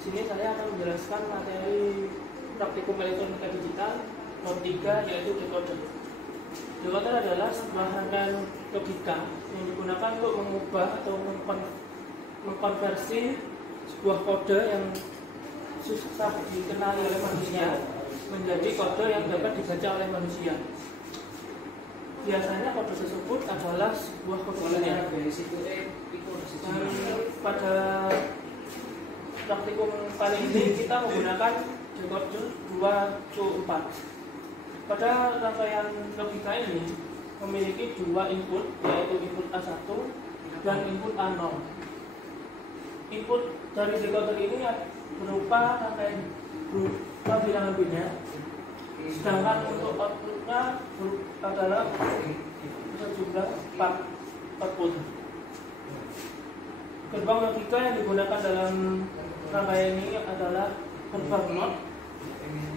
Di sini saya akan menjelaskan materi praktikum elektronika digital bab 3, yaitu decoder. Decoder adalah sebuah rangkaian logika yang digunakan untuk mengubah atau mengkonversi sebuah kode yang susah dikenali oleh manusia menjadi kode yang dapat dibaca oleh manusia. Biasanya kode tersebut adalah sebuah kode linear. Pada praktikum kali ini kita menggunakan decoder 2 to 4. Pada rangkaian logika ini memiliki dua input, yaitu input A1 dan input A0. Input dari decoder ini berupa rangkaian bilangan biner, sedangkan untuk outputnya adalah sejumlah 4 output. Gerbang logika yang digunakan dalam rangkaian ini adalah gerbang NOT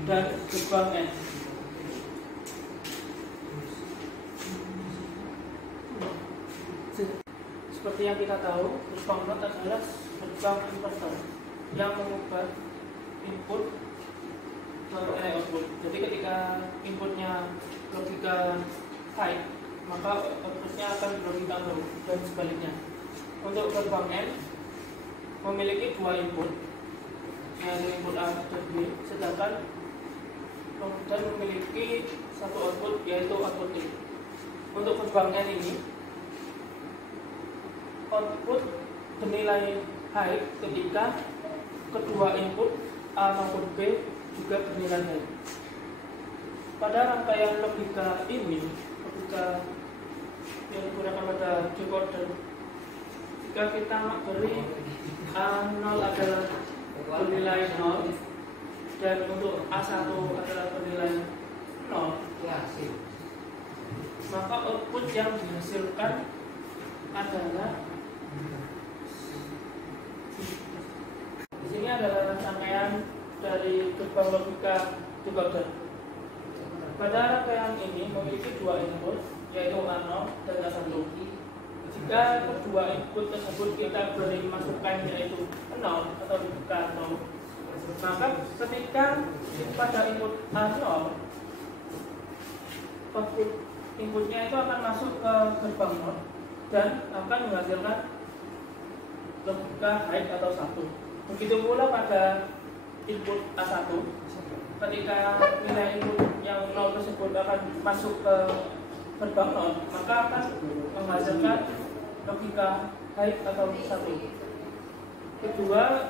dan gerbang N. Seperti yang kita tahu, gerbang NOT adalah gerbang inverter yang mengubah input ke nilai output. Jadi ketika inputnya logika high, maka outputnya akan logika low, dan sebaliknya. Untuk gerbang N memiliki dua input, yaitu input A dan B, sedangkan dan memiliki satu output, yaitu output E. Untuk gerbang N ini, output bernilai high ketika kedua input A maupun B juga bernilai high. Pada rangkaian logika ini, logika yang digunakan pada decoder, jika kita beri A0 adalah bernilai 0 dan untuk A1 adalah bernilai 0, maka output yang dihasilkan adalah di sini adalah rangkaian dari gerbang logika decoder. Pada rangkaian ini memiliki dua input, yaitu A0 dan A1. Jika kedua input tersebut kita beri masukan yaitu 0 atau dibuka 0, maka ketika pada input A0, output inputnya itu akan masuk ke gerbang NOT dan akan menghasilkan logika high atau 1. Begitu pula pada input A1, ketika nilai input yang 0 tersebut akan masuk ke gerbang NOT, maka akan menghasilkan logika high atau 1. Kedua,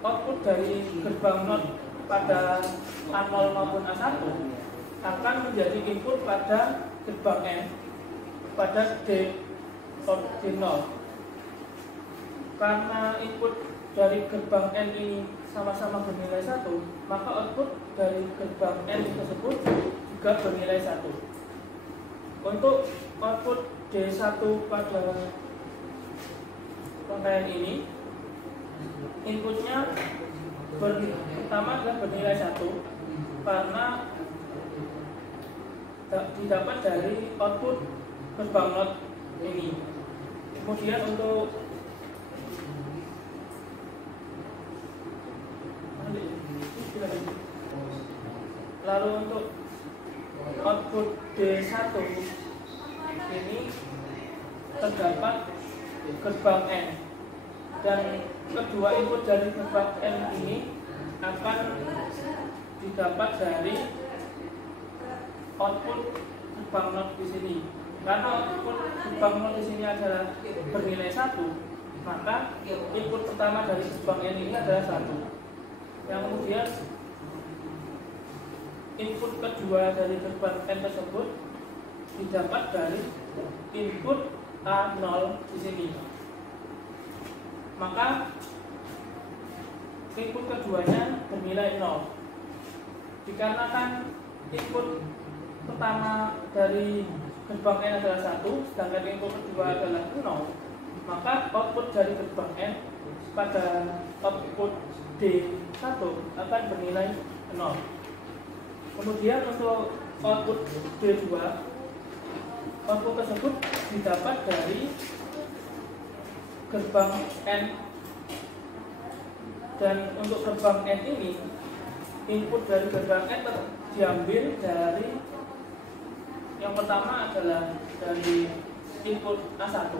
output dari gerbang NOT pada A0 maupun A1 akan menjadi input pada gerbang N pada D0. Karena input dari gerbang N ini sama-sama bernilai 1, maka output dari gerbang N tersebut juga bernilai 1. Untuk output D1 pada rangkaian ini, inputnya pertama adalah bernilai 1 karena didapat dari output gerbang NOT ini. Kemudian untuk output D1 ini terdapat gerbang N, dan kedua input dari gerbang N ini akan didapat dari output gerbang NOT di sini. Karena output gerbang NOT di sini adalah bernilai 1, maka input pertama dari gerbang N ini adalah 1. Yang kemudian input kedua dari gerbang N tersebut didapat dari input A0 di sini. Maka input keduanya bernilai 0. Dikarenakan input pertama dari gerbang N adalah 1, sedangkan input kedua adalah 0, maka output dari gerbang N pada output D1 akan bernilai 0. Kemudian untuk output D2, output tersebut didapat dari gerbang N Dan untuk gerbang N ini, input dari gerbang N diambil dari yang pertama adalah dari input A1.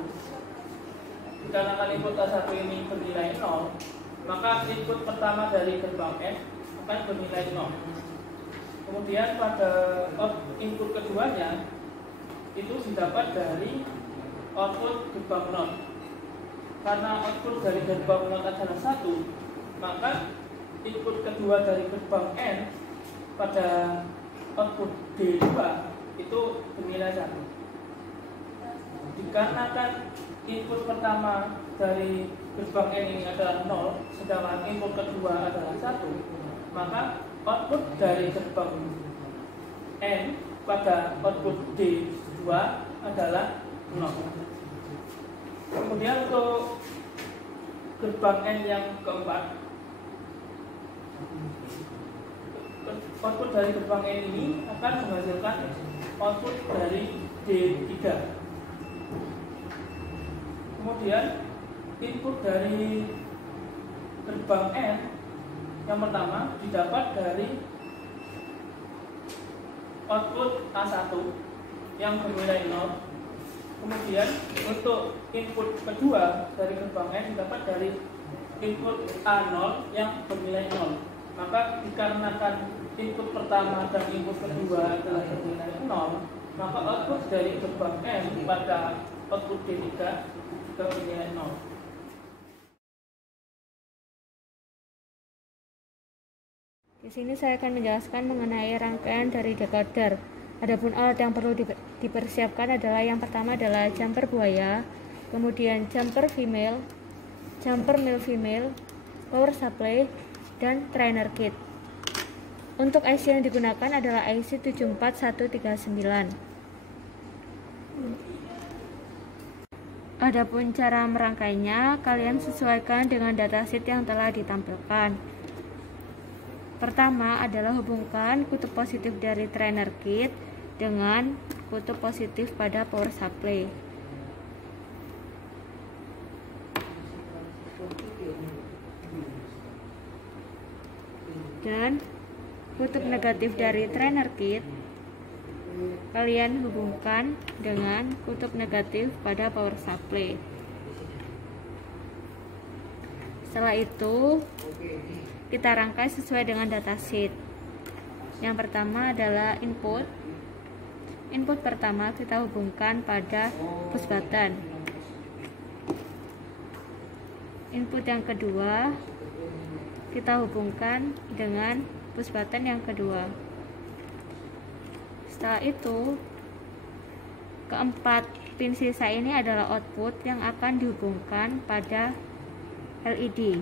Dikarenakan input A1 ini bernilai 0, maka input pertama dari gerbang N akan bernilai 0. Kemudian pada input keduanya itu didapat dari output gerbang NOT. Karena output dari gerbang NOT adalah 1, maka input kedua dari gerbang N pada output D2 itu bernilai 1. Dikarenakan input pertama dari gerbang N ini adalah 0, sedangkan input kedua adalah 1, maka output dari gerbang N pada output D2 adalah 0. Kemudian untuk gerbang N yang keempat, output dari gerbang N ini akan menghasilkan output dari D3. Kemudian input dari gerbang N yang pertama didapat dari output A1 yang bernilai 0. Kemudian untuk input kedua dari gerbang N didapat dari input A0 yang bernilai 0. Maka dikarenakan input pertama dan input kedua adalah bernilai 0, maka output dari gerbang N pada output D3 juga bernilai 0. Di sini saya akan menjelaskan mengenai rangkaian dari decoder. Adapun alat yang perlu dipersiapkan adalah yang pertama adalah jumper buaya, kemudian jumper female, jumper male female, power supply, dan trainer kit. Untuk IC yang digunakan adalah IC 74139. Adapun cara merangkainya, kalian sesuaikan dengan datasheet yang telah ditampilkan. Pertama adalah hubungkan kutub positif dari trainer kit dengan kutub positif pada power supply. Dan kutub negatif dari trainer kit kalian hubungkan dengan kutub negatif pada power supply. Setelah itu kita rangkai sesuai dengan datasheet. Yang pertama adalah input. Input pertama kita hubungkan pada push button. Input yang kedua kita hubungkan dengan push button yang kedua. Setelah itu, keempat pin sisa ini adalah output yang akan dihubungkan pada LED.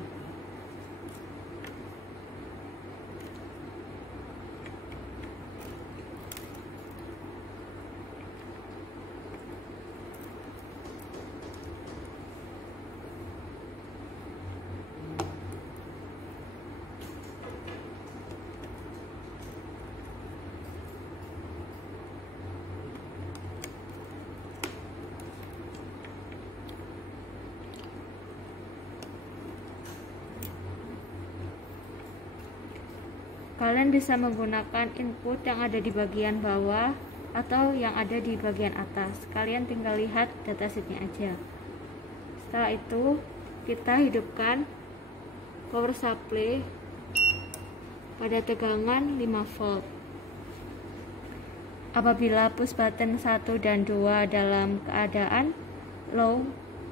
Kalian bisa menggunakan input yang ada di bagian bawah atau yang ada di bagian atas. Kalian tinggal lihat datasheetnya aja. Setelah itu kita hidupkan power supply pada tegangan 5 volt. Apabila push button 1 dan 2 dalam keadaan low,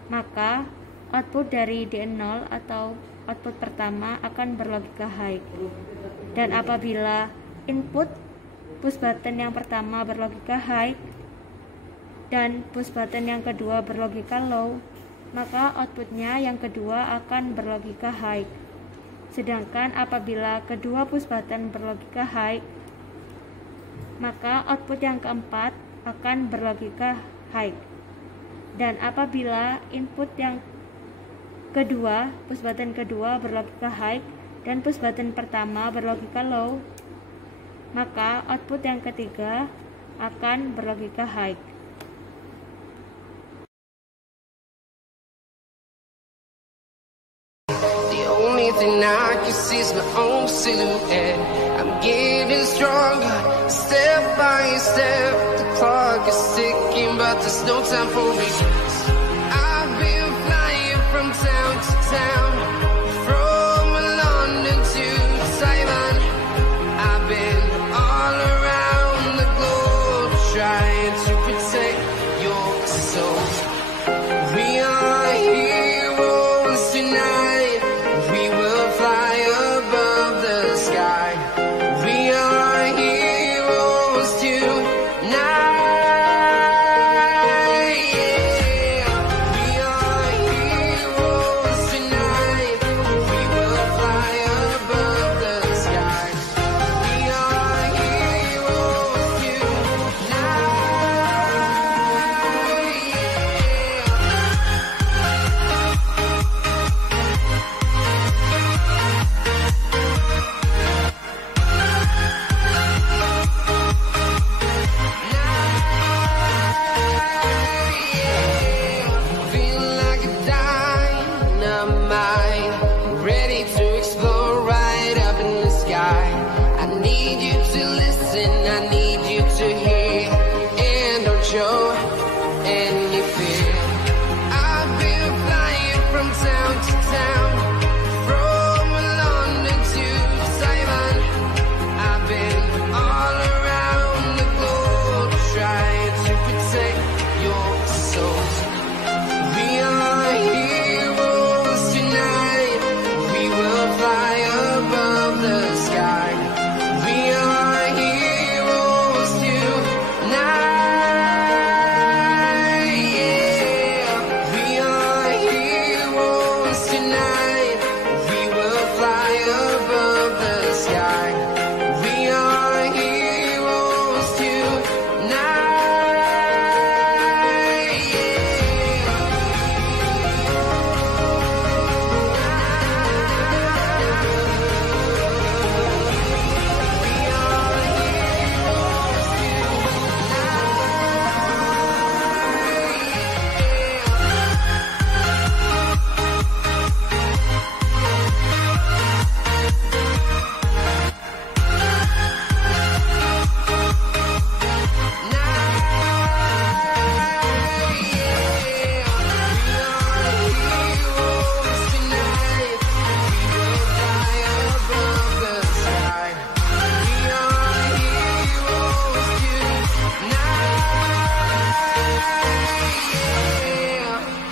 maka output dari D0 atau output pertama akan berlogika high. Dan apabila input push button yang pertama berlogika high dan push button yang kedua berlogika low, maka outputnya yang kedua akan berlogika high. Sedangkan apabila kedua push button berlogika high, maka output yang keempat akan berlogika high. Dan apabila input yang kedua, push button kedua berlogika high dan push button pertama berlogika low, maka output yang ketiga akan berlogika high. The only thing I can see is my own silhouette. I'm getting stronger, step by step. The clock is ticking, but there's no time for me. I've been flying from town to town, from London to Taiwan. I've been all around the globe, trying to protect your soul. We are heroes tonight. We will fly above the sky. We are heroes tonight. Yeah. We are heroes tonight. We will fly above the sky. We are heroes tonight. Feel like a dynamite, ready to explode right up in the sky. I need you to listen, I need you to hear, and don't show any fear. I've been flying from town to town, from London to Taiwan. I've been all around the globe, trying to protect your soul. We are heroes tonight. We will fly above the sky. We are heroes tonight. Yeah. We are heroes tonight. We will fly above the sky. We are heroes tonight.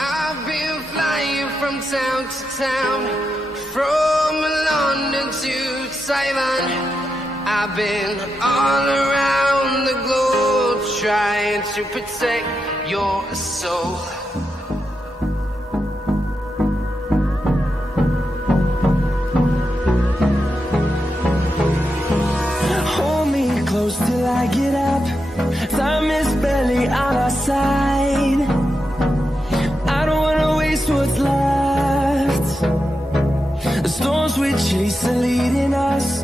I've been flying from town to town, from London to Taiwan. I've been all around the globe, trying to protect your soul. Hold me close till I get up. Time is barely on our side. I don't wanna waste what's left. The storms we chase are leading us